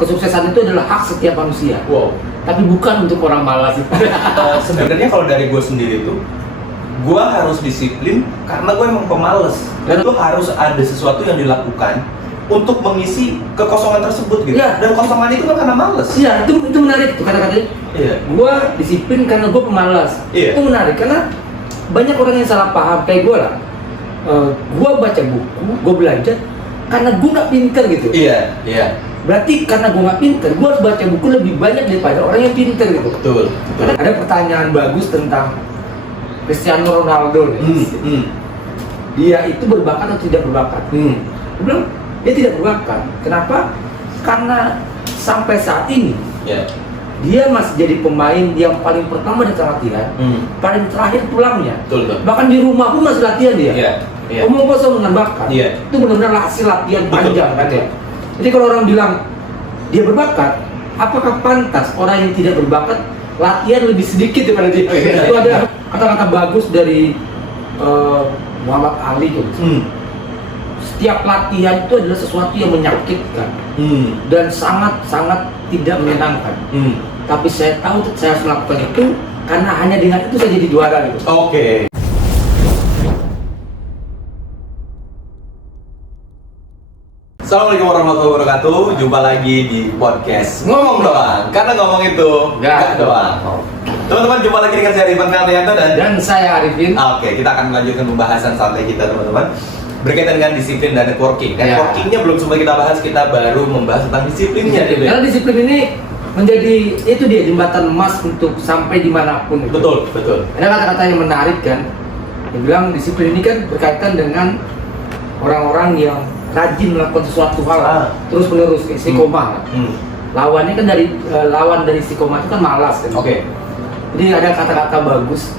kesuksesan itu adalah hak setiap manusia. Wow. Tapi bukan untuk orang malas. Sebenarnya kalau dari gue sendiri tuh, gue harus disiplin karena gue emang pemalas. Dan itu harus ada sesuatu yang dilakukan untuk mengisi kekosongan tersebut gitu. Ya. Dan kosongan itu kan karena males. Iya, itu menarik tuh kata-katanya. Iya. Gue disiplin karena gue pemalas. Iya. Itu menarik karena banyak orang yang salah paham kayak gue lah. Gue baca buku, gue belajar karena gue nggak pinter gitu. Iya, iya. Berarti karena gue nggak pinter, gue harus baca buku lebih banyak daripada orang yang pinter gitu. Betul. Karena ada pertanyaan bagus tentang Cristiano Ronaldo nih. Dia itu berbakat atau tidak berbakat? Dia bilang dia tidak berbakat. Kenapa? Karena sampai saat ini Iya. dia masih jadi pemain yang paling pertama datang latihan, paling terakhir pulangnya. Betul. Bahkan di rumah pun masih latihan dia. Iya. Iya. Omong kosong dengan bakat. Iya. Itu benar-benar hasil latihan Betul. panjang kan ya. Jadi kalau orang bilang dia berbakat, apakah pantas orang yang tidak berbakat latihan lebih sedikit daripada dia? Itu ada kata-kata bagus dari Muhammad Ali tuh. Setiap latihan itu adalah sesuatu yang menyakitkan dan sangat-sangat tidak menyenangkan. Tapi saya tahu saya harus melakukan itu karena hanya dengan itu saya jadi juara gitu. Oke. Assalamualaikum warahmatullahi wabarakatuh. Jumpa lagi di podcast Ngomong Doang. Karena ngomong itu nggak doang. Teman-teman, jumpa lagi dengan saya Rifan Karlianto Dan saya Arifin. Oke, kita akan melanjutkan pembahasan santai kita teman-teman berkaitan dengan disiplin dan networking. Networkingnya belum sempat kita bahas, kita baru membahas tentang disiplinnya. Karena disiplin ini menjadi itu dia jembatan emas untuk sampai dimanapun. Betul, betul. Ada kata-kata yang menarik kan. Dia bilang disiplin ini kan berkaitan dengan orang-orang yang rajin melakukan sesuatu hal terus menerus kayak istiqomah. Lawannya kan lawan dari istiqomah itu kan malas kan. Oke. Jadi ada kata-kata bagus.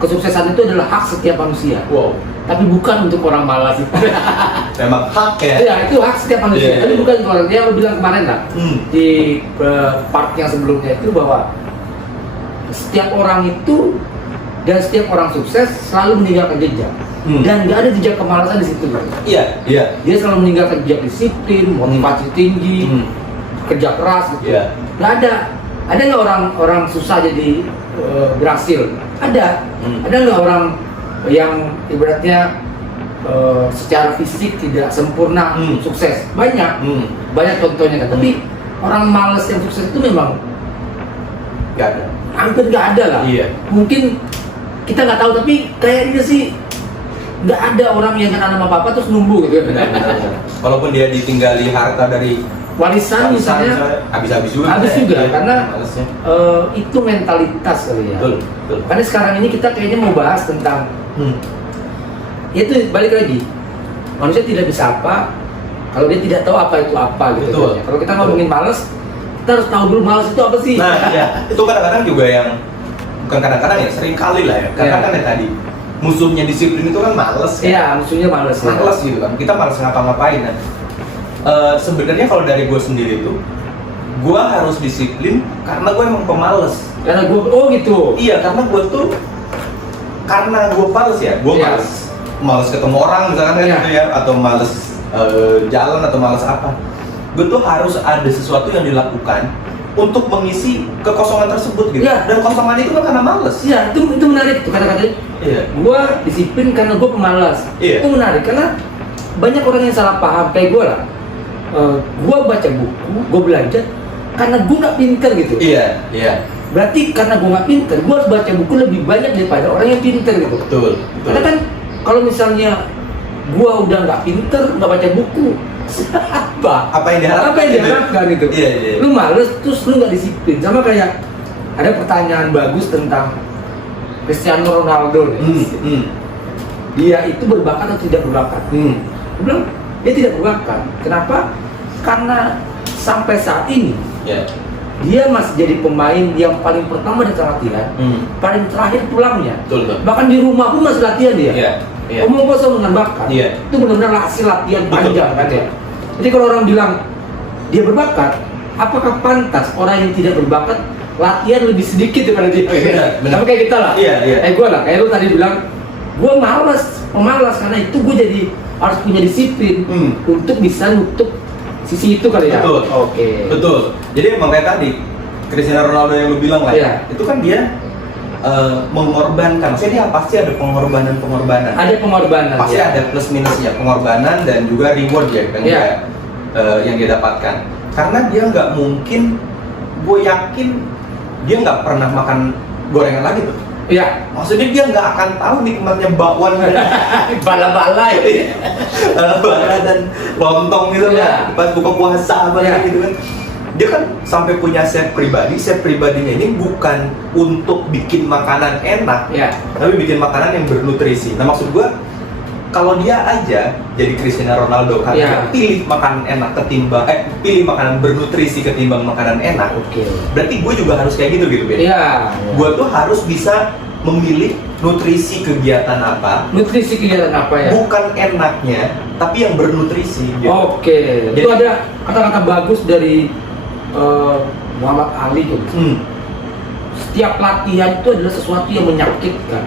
Kesuksesan itu adalah hak setiap manusia. Wow. Tapi bukan untuk orang malas. Memang hak ya. Ya, itu hak setiap manusia. Iya, Tapi iya. bukan untuk orang. Dia bilang kemarin lah di part yang sebelumnya itu bahwa setiap orang itu dan setiap orang sukses selalu meninggalkan jejak. Dan nggak ada jejak kemalasan di situ. Iya, iya. Dia selalu meninggalkan jejak disiplin, motivasi tinggi, kerja keras gitu. Iya. Nggak ada. Ada nggak orang susah jadi berhasil? Ada. Ada nggak orang yang ibaratnya secara fisik tidak sempurna sukses? Banyak. Banyak contohnya kan. Tapi orang malas yang sukses itu memang Nggak ada. hampir nggak ada lah. Iya. Mungkin kita nggak tahu, tapi kayaknya sih nggak ada orang yang kan nama papa terus nunggu gitu. Benar. Walaupun dia ditinggali harta dari Warisan misalnya habis-habis juga. habis juga Iya, karena malesnya. itu mentalitas kali ya. Betul, betul. Karena sekarang ini kita kayaknya mau bahas tentang itu balik lagi, manusia tidak bisa apa kalau dia tidak tahu apa itu apa gitu. Betul. Kalau kita ngomongin malas, kita harus tahu dulu malas itu apa sih. Nah, iya. Itu kadang-kadang juga yang bukan kadang-kadang ya, sering kali lah ya. Karena kan ya tadi musuhnya disiplin itu kan males kan. Iya, musuhnya malas. Males gitu kan. Kita males ngapa-ngapain kan. Sebenarnya kalau dari gue sendiri tuh, gue harus disiplin karena gue emang pemalas. Karena gue gitu. Iya, karena gue tuh karena gue males ya, gue Iya. males ketemu orang misalkan kan Iya. gitu ya, atau males jalan atau males apa. Gue tuh harus ada sesuatu yang dilakukan untuk mengisi kekosongan tersebut gitu. Iya. Dan kosongan itu kan karena males. Iya, itu menarik tuh kata-katanya. Iya. Gue disiplin karena gue pemalas. Iya. Itu menarik karena banyak orang yang salah paham kayak gue lah. Gue baca buku, gue belajar karena gue nggak pinter gitu. Iya, iya. Berarti karena gue nggak pinter, gue harus baca buku lebih banyak daripada orang yang pinter gitu. Betul. Karena kan kalau misalnya gue udah nggak pinter, nggak baca buku, Apa yang diharapkan? apa yang diharapkan gitu? Iya, iya. Lu males, terus lu nggak disiplin. Sama kayak ada pertanyaan bagus tentang Cristiano Ronaldo nih. Dia itu berbakat atau tidak berbakat? Dia bilang dia tidak berbakat. Kenapa? Karena sampai saat ini Iya. dia masih jadi pemain yang paling pertama datang latihan, paling terakhir pulangnya. Betul, betul. Bahkan di rumah pun masih latihan dia. Iya, iya. Omong kosong dengan bakat. Iya. Itu benar-benar hasil latihan Betul. panjang kan ya. Jadi kalau orang bilang dia berbakat, apakah pantas orang yang tidak berbakat latihan lebih sedikit daripada dia? Benar. Tapi kayak kita lah. Iya, iya. Gue lah, kayak lu tadi bilang, gue pemalas karena itu gue jadi harus punya disiplin untuk bisa nutup sisi itu kali ya. Betul. Oke. Betul. Jadi emang kayak tadi Cristiano Ronaldo yang lu bilang lah, Iya. itu kan dia mengorbankan. Maksudnya dia pasti ada pengorbanan. Ada pengorbanan. Pasti ya. ada plus minusnya, pengorbanan dan juga reward ya yang Iya. yang dia dapatkan. Karena dia nggak mungkin, gue yakin dia nggak pernah makan gorengan lagi tuh. Iya. Maksudnya dia nggak akan tahu nikmatnya bakwan dan Bala-bala itu. bala dan lontong gitu Iya. kan, pas buka puasa apa Iya. gitu kan. Dia kan sampai punya chef pribadinya ini bukan untuk bikin makanan enak, Iya. tapi bikin makanan yang bernutrisi. Nah maksud gua, kalau dia aja jadi Cristiano Ronaldo kan, Iya. dia pilih makanan enak ketimbang, pilih makanan bernutrisi ketimbang makanan enak. Oke. Berarti gue juga harus kayak gitu Ben. Iya. Gue tuh harus bisa memilih nutrisi kegiatan apa, Nutrisi kegiatan apa ya? bukan enaknya, tapi yang bernutrisi. Gitu. Oke. Jadi- Itu ada kata-kata bagus dari Muhammad Ali tuh. Setiap latihan itu adalah sesuatu yang menyakitkan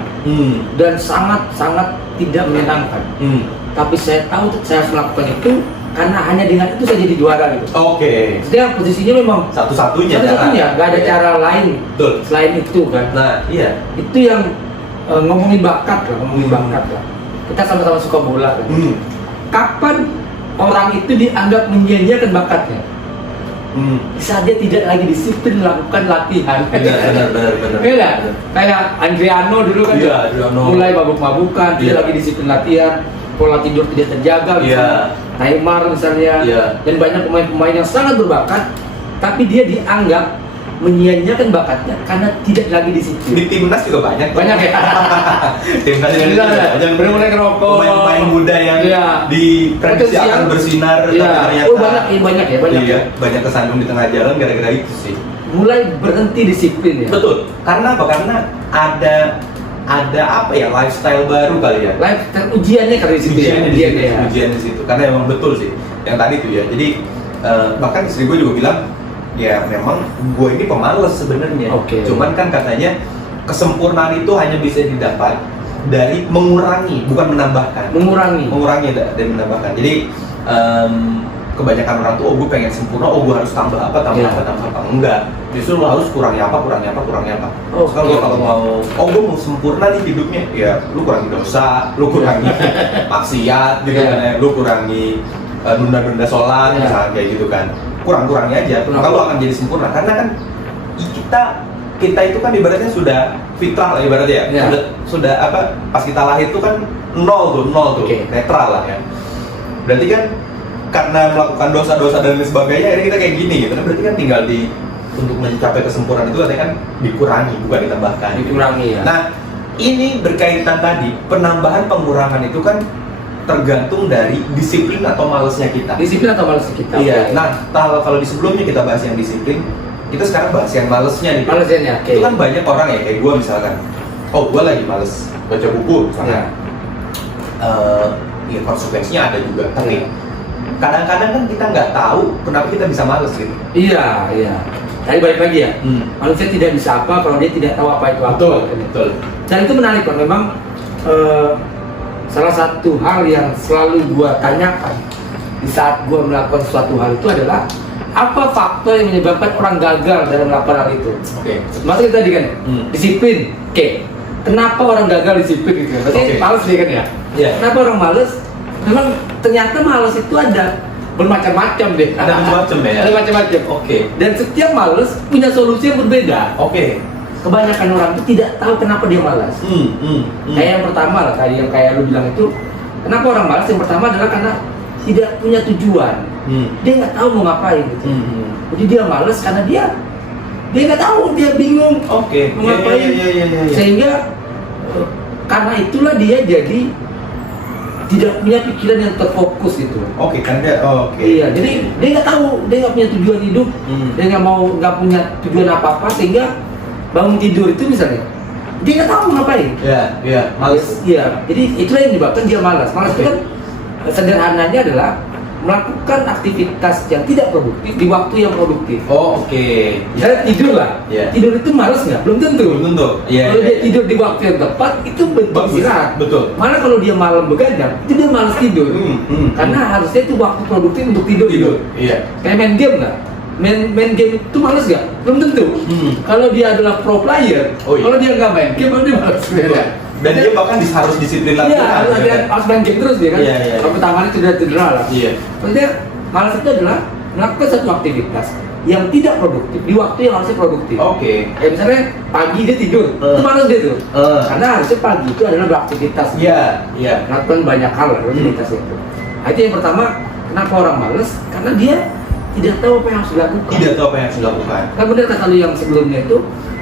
dan sangat-sangat tidak menyenangkan. Tapi saya tahu saya harus melakukan itu karena hanya dengan itu saya jadi juara gitu. Oke. Setiap posisinya memang Satu-satunya nggak ada Iya. cara lain Betul. selain itu kan. Nah, iya. Itu yang ngomongin bakat lah. Kita sama-sama suka bola kan. Kapan orang itu dianggap menyia-nyiakan bakatnya? Saat dia tidak lagi disiplin melakukan latihan. Benar. Iya, kayak Adriano dulu kan Iya, Adriano. mulai mabuk-mabukan, Iya. tidak lagi disiplin latihan, pola tidur tidak terjaga misalnya. Iya. Neymar misalnya, Iya. dan banyak pemain-pemain yang sangat berbakat, tapi dia dianggap menyia-nyiakan bakatnya karena tidak lagi disiplin. Di timnas juga banyak. Banyak ya. Timnas Iya, juga iya. banyak. Bener-bener ngerokok. Pemain muda yang Iya. diprediksi akan bersinar, Iya. tapi ternyata Oh banyak ya. Iya, banyak kesandung di tengah jalan gara-gara itu sih. Mulai berhenti disiplin ya. Betul. Karena apa? Karena ada apa ya, lifestyle baru kali ya. Lifestyle ujiannya kali di situ ya. Ujian di situ. Karena emang betul sih yang tadi tuh ya. Jadi bahkan istri gue juga bilang, ya memang gue ini pemalas sebenarnya. Oke. Cuman kan katanya kesempurnaan itu hanya bisa didapat dari mengurangi, bukan menambahkan. Mengurangi dan menambahkan. Jadi kebanyakan orang tuh, oh gue pengen sempurna, oh gue harus tambah apa. Enggak. Justru lo harus kurangi apa. Oh, Kalau mau, oh gue mau sempurna nih hidupnya, ya lu kurangi dosa, lu kurangi maksiat gitu Iya. kan ya, lu kurangi nunda-nunda sholat Iya. misalnya kayak gitu kan. Kurangi aja, maka lu akan jadi sempurna. Karena kan kita itu kan ibaratnya sudah fitrah lah ibaratnya ya. Iya. Sudah apa, pas kita lahir itu kan nol tuh, Oke. netral lah ya. Berarti kan karena melakukan dosa-dosa dan lain sebagainya, akhirnya kita kayak gini gitu. Nah, berarti kan tinggal untuk mencapai kesempurnaan itu katanya kan dikurangi, bukan ditambahkan. Dikurangi ya. Nah, ini berkaitan tadi, penambahan pengurangan itu kan tergantung dari disiplin atau malesnya kita. Disiplin atau malas kita? Iya. Oke. Nah, kalau di sebelumnya kita bahas yang disiplin, kita sekarang bahas yang malesnya nih. Malesnya, oke. Itu kan banyak orang ya, kayak gue misalkan, oh gue lagi males baca buku misalkan. Ya konsekuensinya ada juga, tapi Iya. kadang-kadang kan kita nggak tahu kenapa kita bisa males gitu. Iya. Tadi balik lagi ya. Manusia tidak bisa apa kalau dia tidak tahu apa itu apa. Betul. Dan itu menarik kan, memang salah satu hal yang selalu gua tanyakan di saat gua melakukan suatu hal itu adalah apa faktor yang menyebabkan orang gagal dalam melakukan hal itu. Oke. Maksudnya tadi kan disiplin. Oke. Kenapa orang gagal disiplin gitu? Berarti Oke. males dia kan ya? Iya. Kenapa orang males? Memang ternyata males itu ada bermacam-macam deh. Ada macam-macam ya. Ada macam-macam. Oke. Dan setiap males punya solusi yang berbeda. Oke. Kebanyakan orang itu tidak tahu kenapa dia malas. Kayak yang pertama lah, kayak lu bilang itu, kenapa orang malas? Yang pertama adalah karena tidak punya tujuan. Dia nggak tahu mau ngapain gitu. Jadi dia malas karena dia nggak tahu, dia bingung Oke. mau ngapain. Iya. Sehingga karena itulah dia jadi tidak punya pikiran yang terfokus gitu. Oke, kan dia. Oke. Iya, jadi dia nggak tahu, dia nggak punya tujuan hidup, dia nggak punya tujuan apa-apa, sehingga bangun tidur itu misalnya dia nggak tahu mau ngapain. Iya, males. Iya, jadi itulah yang menyebabkan dia malas. Malas itu kan sederhananya adalah melakukan aktivitas yang tidak produktif di waktu yang produktif. Oh, oke. Misalnya tidur lah, Iya. tidur itu malas nggak? Belum tentu. Belum tentu. Iya. Kalau iya, dia iya. tidur di waktu yang tepat, itu bentuk Bagus. istirahat. Betul. Malah kalau dia malam begadang, itu dia malas tidur. Karena harusnya itu waktu produktif untuk tidur. Tidur. Iya. Kayak main game nggak? Main game itu malas nggak? Belum tentu. Kalau dia adalah pro player, Oh, iya. kalau dia nggak main game, dia malas. Dan dia bahkan harus disiplin Iya, latihan. dia harus main game terus dia kan. Iya, iya. Kalau tangannya cedera lah. Iya. Maksudnya malas itu adalah melakukan satu aktivitas yang tidak produktif di waktu yang harusnya produktif. Oke. Kayak misalnya pagi dia tidur, itu malas dia tuh. Karena harusnya pagi itu adalah beraktivitas. Iya, iya. Melakukan banyak hal lah aktivitas itu. Nah, itu yang pertama, kenapa orang malas? Karena dia tidak tahu apa yang harus dilakukan. Tidak tahu apa yang harus dilakukan. Kan benar kata lu yang sebelumnya itu,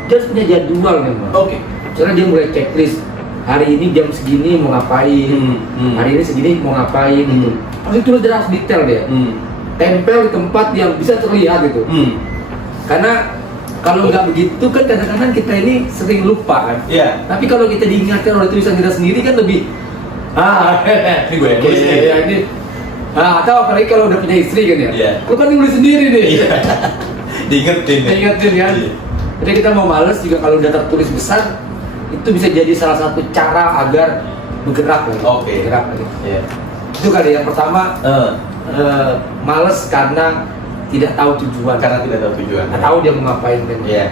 dia harus punya jadwal memang. Oke. Misalnya dia mulai checklist, hari ini jam segini mau ngapain, hari ini segini mau ngapain gitu. Harus tulis dan harus detail dia. Tempel di tempat yang bisa terlihat gitu. Karena kalau nggak begitu kan kadang-kadang kita ini sering lupa kan. Iya. Tapi kalau kita diingatkan oleh tulisan kita sendiri kan lebih Ini gue yang nulis nih. iya, ini. Atau apalagi kalau udah punya istri kan ya. Iya. Lu kan nulis sendiri nih. Iya. Diingetin. ya? Ingatin kan. Iya. Jadi kita mau males juga kalau udah tertulis besar itu bisa jadi salah satu cara agar bergerak lagi. Oke. Bergerak lagi. Iya. Itu kali yang pertama males karena tidak tahu tujuan. Karena tidak tahu tujuan. Nggak tahu dia mau ngapain kan. Iya.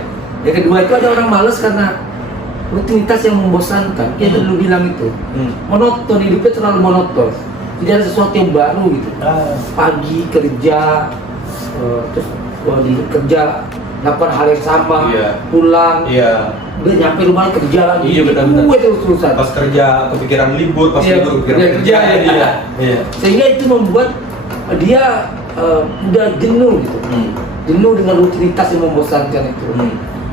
Yang kedua itu ada orang males karena rutinitas yang membosankan. Kayak tadi lu bilang itu. Monoton, hidupnya terlalu monoton. Tidak ada sesuatu yang baru gitu. Pagi kerja, terus kerja lakukan hal yang sama, Iya. pulang, Iya. udah nyampe rumah kerja lagi. Iya, benar-benar. Gue terus-terusan. Pas kerja kepikiran libur, pas Iya, libur kepikiran kerja, kerja. iya. Iya. Sehingga itu membuat dia udah jenuh gitu. Jenuh dengan rutinitas yang membosankan itu.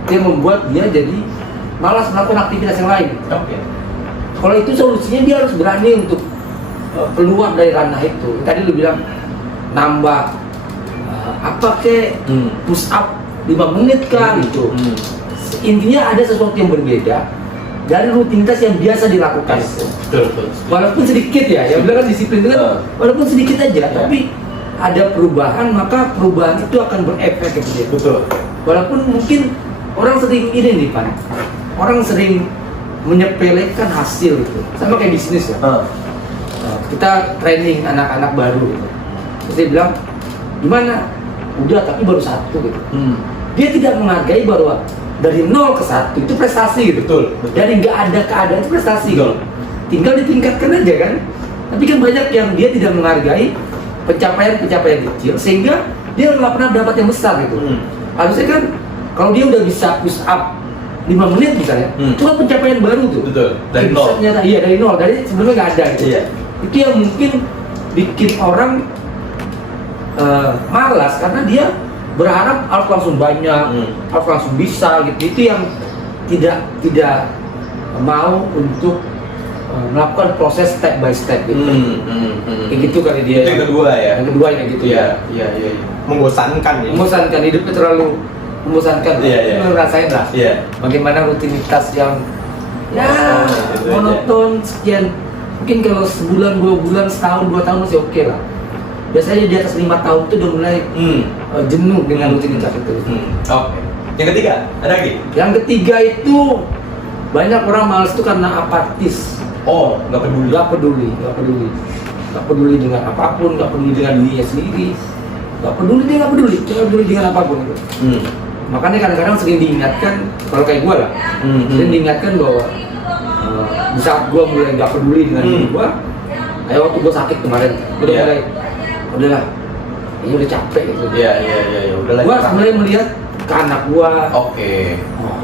Dia membuat dia jadi malas melakukan aktivitas yang lain. Oke. Kalau itu solusinya dia harus berani untuk keluar dari ranah itu. Tadi lu bilang nambah apa kek push up 5 menit kan gitu. Intinya ada sesuatu yang berbeda dari rutinitas yang biasa dilakukan. Betul. Walaupun sedikit ya, yang bilang kan disiplin itu kan walaupun sedikit aja, tapi ada perubahan, maka perubahan itu akan berefek ke dia. Betul. Walaupun mungkin orang sering ini nih Pak, orang sering menyepelekan hasil itu, sama kayak bisnis ya. Kita training anak-anak baru gitu. Terus dia bilang, gimana? Udah, tapi baru 1 gitu. Dia tidak menghargai bahwa dari 0 ke 1 itu prestasi gitu. Betul. Dari nggak ada keadaan itu prestasi. Betul. Tinggal ditingkatkan aja kan. Tapi kan banyak yang dia tidak menghargai pencapaian-pencapaian kecil sehingga dia nggak pernah dapat yang besar gitu. Harusnya kan kalau dia udah bisa push up 5 menit misalnya, itu kan pencapaian baru tuh. Betul. Dari Bisa 0. ternyata, iya dari 0, dari sebelumnya nggak ada gitu. Iya. Itu yang mungkin bikin orang malas karena dia berharap harus langsung banyak, harus langsung bisa gitu. Itu yang tidak mau untuk melakukan proses step by step gitu. Kayak gitu kali dia. Itu yang kedua ya. Yang kedua kayak gitu ya. Iya. Membosankan ya. Membosankan, hidupnya terlalu membosankan. Iya. Lu rasain lah. Iya. Bagaimana rutinitas yang Monoton, gitu aja. monoton sekian. Mungkin kalau sebulan, 2 bulan, setahun, 2 tahun masih oke lah. Biasanya di atas 5 tahun itu udah mulai jenuh dengan rutinitas itu. Oke. Yang ketiga, ada lagi? Yang ketiga itu banyak orang malas itu karena apatis. Oh, nggak peduli. Nggak peduli dengan apapun, nggak peduli dengan dirinya sendiri, nggak peduli dengan apapun itu. Makanya kadang-kadang sering diingatkan, kalau kayak gue lah, sering diingatkan bahwa di saat gue mulai nggak peduli dengan diri gue, kayak waktu gue sakit kemarin, gue udah mulai, udahlah, ini udah capek gitu. Iya. Udahlah. Gue mulai melihat ke anak gue, Oke.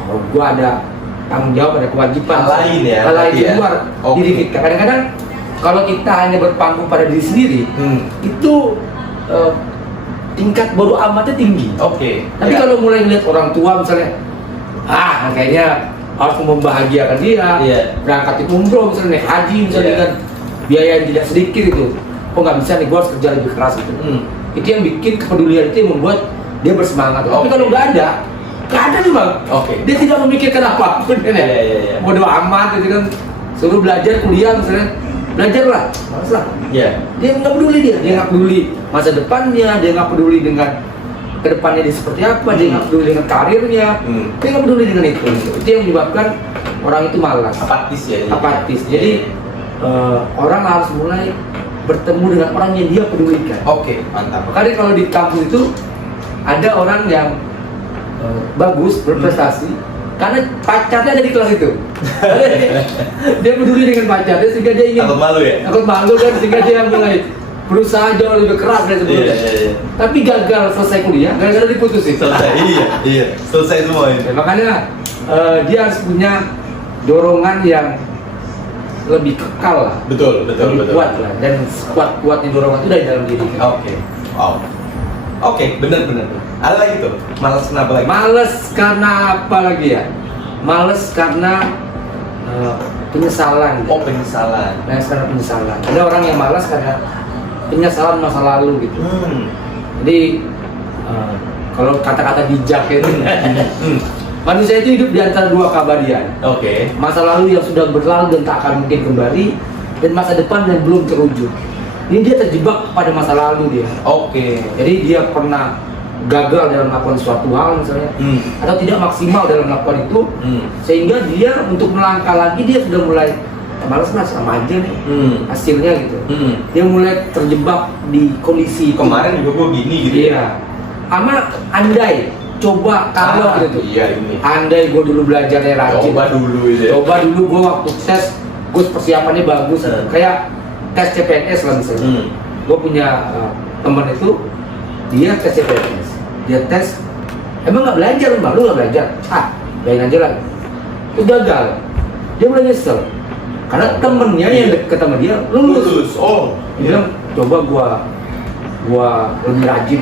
gue ada tanggung jawab, ada kewajiban Hal lain ya, hal lain berarti di ya? luar Oke. diri kita. Kadang-kadang kalau kita hanya berpangku pada diri sendiri, itu tingkat bodo amatnya tinggi. Oke. Tapi Ya. kalau mulai lihat orang tua misalnya, kayaknya harus membahagiakan dia, Iya. berangkat umroh misalnya, naik haji misalnya Iya. kan, biaya yang tidak sedikit itu, kok nggak bisa nih, gue harus kerja lebih keras gitu. Itu yang bikin kepedulian itu yang membuat dia bersemangat. Tapi Oke. kalau nggak ada nih bang. Oke. Dia tidak memikirkan apapun kan ya. Iya. Bodo amat gitu kan, suruh belajar kuliah misalnya, belajarlah, malas lah. Iya. Dia nggak peduli dia nggak peduli masa depannya, dia nggak peduli dengan kedepannya dia seperti apa, dia nggak peduli dengan karirnya, dia nggak peduli dengan itu. Itu yang menyebabkan orang itu malas, Apatis ya. apatis. Jadi orang harus mulai bertemu dengan orang yang dia pedulikan. Oke, mantap. Makanya kalau di kampus itu ada orang yang bagus, berprestasi, karena pacarnya ada di kelas itu. Dia peduli dengan pacarnya sehingga dia ingin Takut malu ya? takut malu kan, sehingga dia mulai berusaha jauh lebih keras dari sebelumnya. Iya. Tapi gagal selesai kuliah, gara-gara diputusin. Selesai, iya. Selesai semua ini. Ya, makanya dia harus punya dorongan yang lebih kekal lah, Betul. lebih kuat lah, dan kuat-kuatnya dorongan itu dari dalam diri. Oke. Wow. Oke, benar. Ada lagi tuh. Malas kenapa lagi? Males karena apa lagi ya? Males karena penyesalan. Oh, penyesalan. Nah, karena penyesalan. Ada orang yang malas karena penyesalan masa lalu gitu. Jadi kalau kata-kata bijak itu, manusia itu hidup di antara dua keabadian. Oke. Masa lalu yang sudah berlalu dan tak akan mungkin kembali, dan masa depan yang belum terwujud. Ini dia terjebak pada masa lalu dia. Oke. Jadi dia pernah gagal dalam melakukan suatu hal misalnya, atau tidak maksimal dalam melakukan itu, sehingga dia untuk melangkah lagi dia sudah mulai malas lah, sama aja nih hasilnya gitu. Dia mulai terjebak di kondisi itu. Kemarin juga gue gini gitu. Iya. Ama andai coba kalau gitu tuh. Iya ini. Andai gue dulu belajarnya rajin. Coba dulu ya. Coba dulu gue waktu tes, gue persiapannya bagus. Kayak tes CPNS lah misalnya. Gue punya teman itu, dia tes CPNS. Dia tes, emang nggak belajar mbak, lu nggak belajar? Bayangin aja lah. Itu gagal. Dia mulai nyesel. Karena temennya yang deket sama dia lulus. Oh. Dia bilang, coba gua lebih rajin.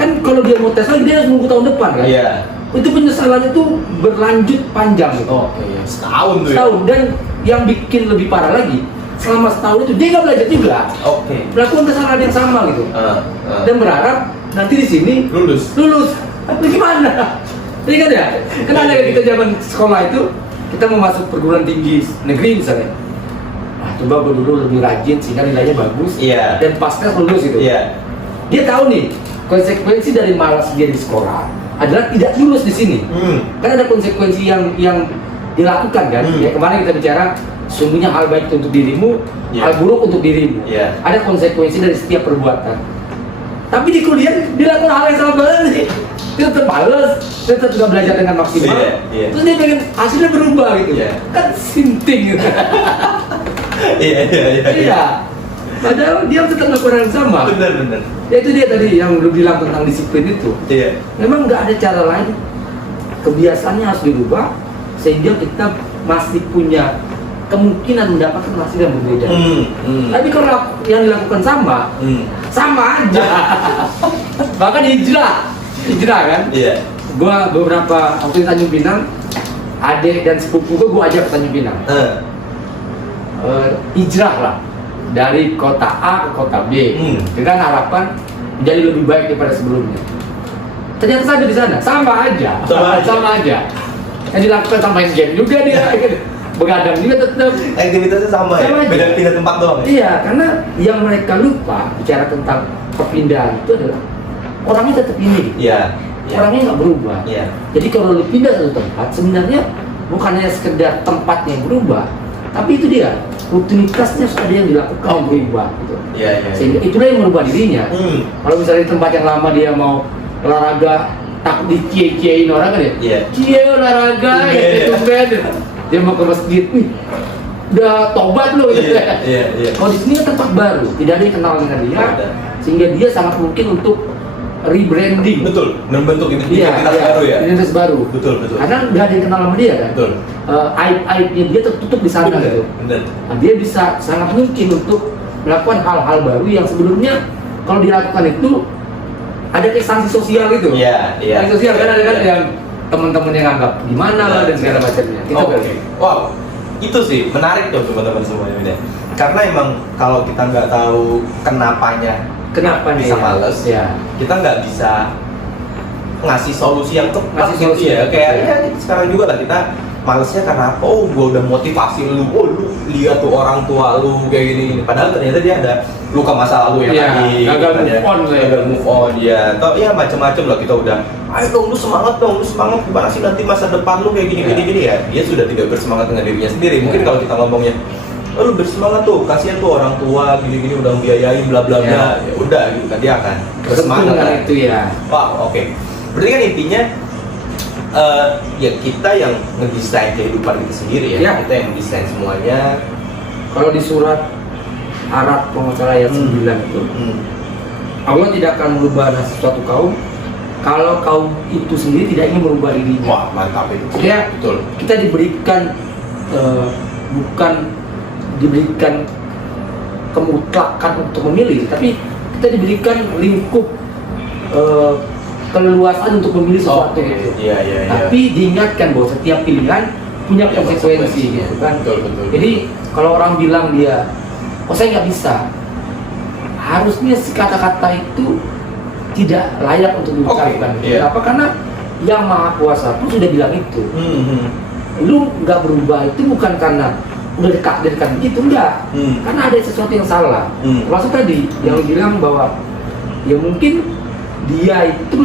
Kan kalau dia mau tes lagi dia harus nunggu tahun depan kan? Iya. Itu penyesalannya tuh berlanjut panjang gitu. Oke, setahun tuh ya. Setahun, dan yang bikin lebih parah lagi, selama setahun itu dia nggak belajar juga. Oke. Melakukan kesalahan yang sama gitu. Dan berharap nanti di sini Lulus. Tapi gimana? Jadi kan ya, kan ada kita zaman sekolah itu, kita mau masuk perguruan tinggi negeri misalnya. Nah, coba gue dulu lebih rajin sehingga nilainya bagus. Iya. Dan pas tes lulus gitu. Iya. Dia tahu nih konsekuensi dari malas dia di sekolah adalah tidak lulus di sini. Kan ada konsekuensi yang dilakukan kan. Ya kemarin kita bicara sungguhnya hal baik itu untuk dirimu, hal buruk untuk dirimu. Ada konsekuensi dari setiap perbuatan. Tapi di kuliah dilakukan hal yang sama nih. Dia tetap malas, dia tetap nggak belajar dengan maksimal. Terus dia pengen hasilnya berubah gitu. Kan sinting gitu. Iya. Padahal dia tetap melakukan hal yang sama. Benar. Ya itu dia tadi yang lu bilang tentang disiplin itu. Iya. Memang nggak ada cara lain. Kebiasaannya harus dirubah sehingga kita masih punya kemungkinan mendapatkan hasil yang berbeda. Tapi kalau yang dilakukan sama aja. Bahkan hijrah kan? Iya. Gua beberapa waktu di Tanjung Pinang, adik dan sepupu gua ajak ke Tanjung Pinang. Hijrah lah dari kota A ke kota B dengan harapan menjadi lebih baik daripada sebelumnya. Ternyata sampai di sana sama aja. Yang dilakukan sama main game juga dia, begadang juga tetap. Aktivitasnya sama ya. Beda pindah tempat doang. Iya, karena yang mereka lupa bicara tentang perpindahan itu adalah orangnya tetap ini. Iya. Orangnya nggak berubah. Iya. Jadi kalau lu pindah satu tempat, sebenarnya bukan hanya sekedar tempatnya yang berubah, tapi itu dia rutinitasnya ada yang dilakukan yang berubah gitu. Iya. Sehingga itulah yang merubah dirinya. Kalau misalnya di tempat yang lama dia mau olahraga, takut dicie-ciein orang kan ya? Iya. Cie olahraga, gitu tumben. Dia mau ke masjid, udah tobat loh gitu. Iya. Kalau di sini kan tempat baru, tidak ada yang kenal dengan dia, sehingga dia sangat mungkin untuk rebranding. Betul, membentuk identitas baru ya. Identitas baru. Betul. Karena nggak ada yang kenal sama dia kan. Betul. Aib-aibnya dia tertutup di sana gitu. Benar. Nah, dia bisa sangat mungkin untuk melakukan hal-hal baru yang sebelumnya kalau dilakukan itu ada kayak sanksi sosial gitu. Iya. Sanksi sosial kan ada kan yang teman-teman yang anggap gimana lah dan segala macamnya. Gitu kan. Wow, itu sih menarik tuh teman-teman semuanya. Karena emang kalau kita nggak tahu kenapa bisa males, kita nggak bisa ngasih solusi yang tepat gitu ya. Kayak sekarang juga lah kita malesnya karena apa? Oh, gue udah motivasi lu, oh lu lihat tuh orang tua lu kayak gini. Padahal ternyata dia ada luka masa lalu yang tadi, gagal move on ya. Atau ya macam-macam lah, kita udah, ayo dong lu semangat, gimana sih nanti masa depan lu kayak gini ya. Dia sudah tidak bersemangat dengan dirinya sendiri. Mungkin kalau kita ngomongnya, oh, lu bersemangat tuh, kasihan tuh orang tua gini bla bla bla, ya udah gitu kan, dia akan bersemangat kan. Itu ya. Wow, oke. Berarti kan intinya ya kita yang ngedesain kehidupan kita sendiri ya. Kita yang mendesain semuanya. Kalau di surat Araf pengusaha ayat 9 itu, Allah tidak akan merubah nasib suatu kaum kalau kaum itu sendiri tidak ingin merubah dirinya. Wah, mantap itu. Ya, betul. Kita diberikan bukan diberikan kemutlakan untuk memilih, tapi kita diberikan lingkup keleluasan untuk memilih sesuatu itu. Iya. Tapi diingatkan bahwa setiap pilihan punya konsekuensi, gitu kan. Betul. Jadi kalau orang bilang dia, oh saya nggak bisa, harusnya si kata-kata itu tidak layak untuk diucapkan. Kenapa? Karena Yang Maha Kuasa pun sudah bilang itu. Lu nggak berubah itu bukan karena udah dekat begitu, enggak. Karena ada sesuatu yang salah. Termasuk tadi yang lu bilang bahwa ya mungkin dia itu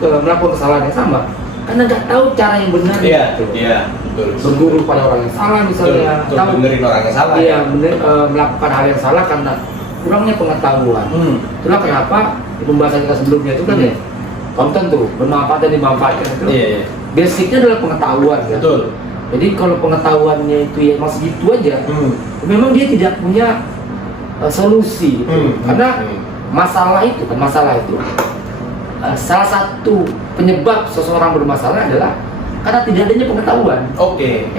melakukan kesalahan yang sama karena nggak tahu cara yang benar. Iya, betul. Berguru pada orang yang salah misalnya, atau benerin orang yang salah. Iya, melakukan hal yang salah karena kurangnya pengetahuan. Itulah kenapa di pembahasan kita sebelumnya itu kan ya, konten tuh bermanfaat dan dimanfaatkan itu. Iya. Basicnya adalah pengetahuan. Betul. Jadi kalau pengetahuannya itu ya masih gitu aja, memang dia tidak punya solusi. Karena masalah itu salah satu penyebab seseorang bermasalah adalah karena tidak adanya pengetahuan.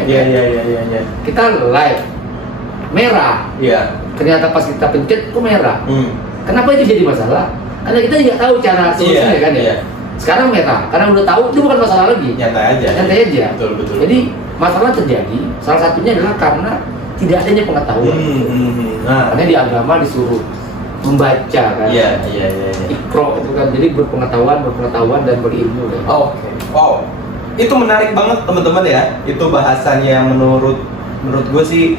Iya. Kita live merah. Iya. Ternyata pas kita pencet kok merah. Kenapa itu jadi masalah? Karena kita tidak tahu cara solusinya kan ya. Sekarang merah, karena udah tahu itu bukan masalah lagi. Nyantai aja. Betul. Jadi masalah terjadi salah satunya adalah karena tidak adanya pengetahuan. Karena di agama disuruh membaca kan. Iya. Iqra itu kan, jadi berpengetahuan dan berilmu. Oke. Wow. Itu menarik banget teman-teman ya. Itu bahasan yang menurut gue sih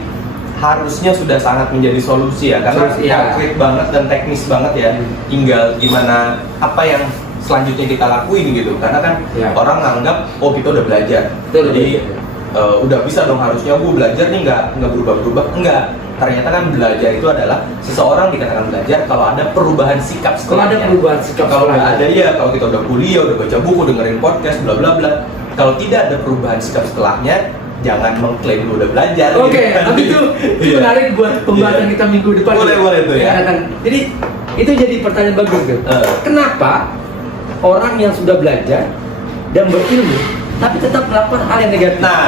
harusnya sudah sangat menjadi solusi ya, karena konkret banget dan teknis banget ya. Tinggal gimana apa yang selanjutnya kita lakuin gitu. Karena kan orang nganggap oh kita udah belajar. Jadi udah bisa dong, harusnya gue belajar nih nggak berubah-berubah. Enggak. Ternyata kan belajar itu adalah seseorang dikatakan belajar kalau ada perubahan sikap setelahnya. Kalau nggak ada ya, kalau kita udah kuliah, udah baca buku, dengerin podcast, bla bla bla. Kalau tidak ada perubahan sikap setelahnya, jangan mengklaim lu udah belajar. Oke, tapi itu menarik buat pembahasan kita minggu depan. Boleh tuh ya. Jadi itu jadi pertanyaan bagus tuh. Kenapa orang yang sudah belajar dan berilmu tapi tetap melakukan hal yang negatif? Nah,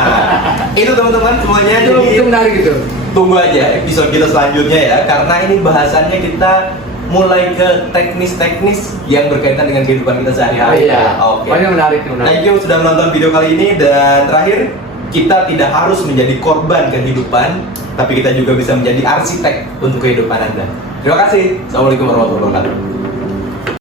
itu teman-teman semuanya. Itu menarik gitu. Tunggu aja episode kita selanjutnya ya, karena ini bahasannya kita mulai ke teknis-teknis yang berkaitan dengan kehidupan kita sehari-hari. Oke. Menarik. Thank you sudah menonton video kali ini, dan terakhir, kita tidak harus menjadi korban kehidupan, tapi kita juga bisa menjadi arsitek untuk kehidupan Anda. Terima kasih. Assalamualaikum warahmatullahi wabarakatuh.